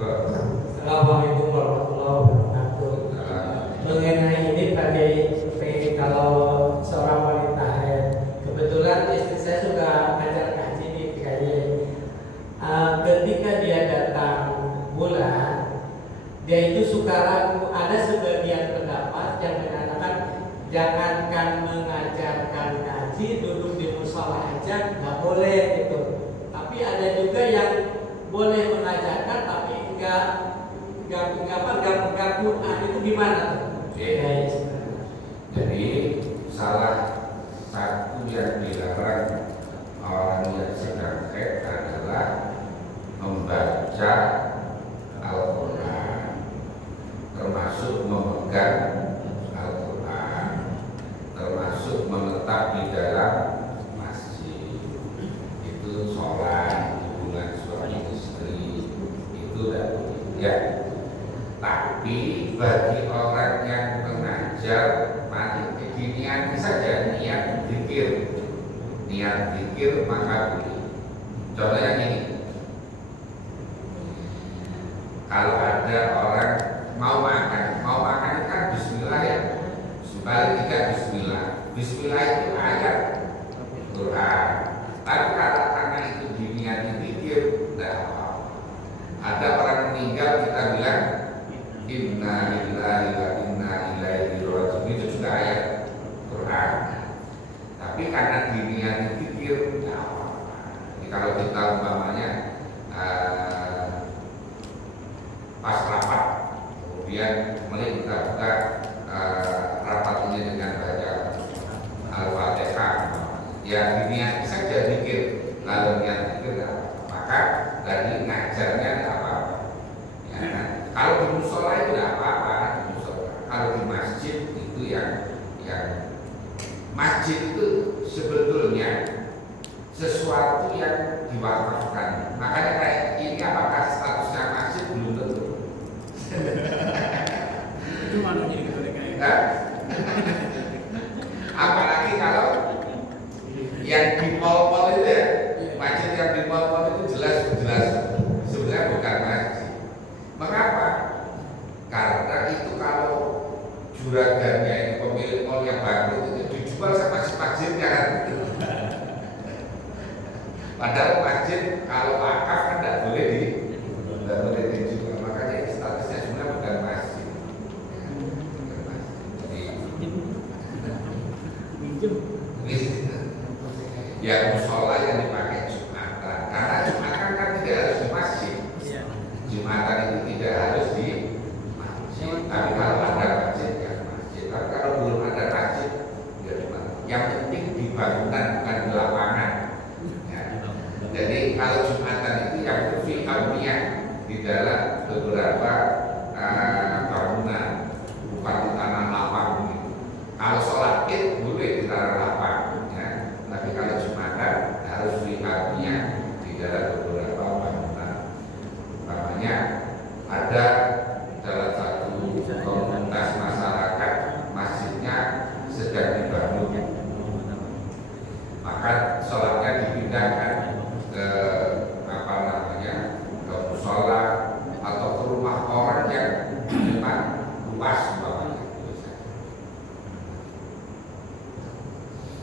Assalamualaikum warahmatullahi wabarakatuh. Mengenai ini tadi, kalau seorang wanita haid, kebetulan istri saya juga ngajar ngaji di PKY. Ketika dia datang bulan, dia itu suka ragu. Ada sebagian pendapat yang mengatakan jangankan mengajarkan ngaji, duduk di musola aja nggak boleh gitu. Tapi ada juga yang boleh mengajarkan tapi nggak Quran, itu gimana? Jadi salah satu yang dilarang orang yang sedang haid adalah membaca Al-Quran, termasuk memegang Al-Quran, termasuk menetap di dalam masjid. Itu sholat, hubungan suami istri, itu tidak boleh. Ya. Tapi bagi orang yang mengajar, mari diniati saja niat zikir, maka boleh. Contohnya ini, kalau ada orang mau makan itu kan Bismillah ya, paling tidak Bismillah. Bismillah itu ayat Quran. Tapi kalau karena itu diniati zikir, tidak apa-apa. Ada orang meninggal kita bilang Inna lillahi wa inna ilaihi raji'un, itu juga ayat Quran. Tapi karena diniati zikir, tidak apa-apa. Jadi kalau kita umpamanya pas rapat, kemudian mari kita buka rapat ini dengan baca Al-Fatihah, ya diniati saja zikir, lalu niat zikir, maka dari ngajarnya tidak apa-apa. Ya, kan? Kalau di musola itu tidak apa-apa, kalau di masjid itu yang masjid itu sebetulnya sesuatu yang diwakafkan. Makanya kayak ini apakah statusnya masjid belum tentu. Itu mana jadi kemerdekaan? Apalagi kalau yang di mall-mall itu ya, masjid yang di mall-mall itu jelas sebenarnya bukan masjid. Mengapa? Karena itu kalau juragannya ini pemilik mall yang bangkrut itu dijual sama masjidnya kan. Padahal masjid kalau wakaf kan tidak boleh dijual. Makanya statusnya sebenarnya bukan masjid. Ya musola yang dipakai Jumatan, karena Jumatan kan tidak harus di masjid. Jumatan itu tidak harus di masjid. Tapi kalau ada masjid ya masjid. Tapi kalau belum ada masjid ya Jumatan. Yang penting di bangunan bukan di lapangan. Ya. Jadi kalau Jumatan itu yang fi'amiyah di dalam beberapa bangunan, bukan di tanah lapang. Kalau sholat id boleh di tanah lapang. Tapi kalau Jumatan harus fi'amiyah di dalam beberapa bangunan. Namanya ada dalam satu komunitas masyarakat masjidnya sedang dibangun, maka sholat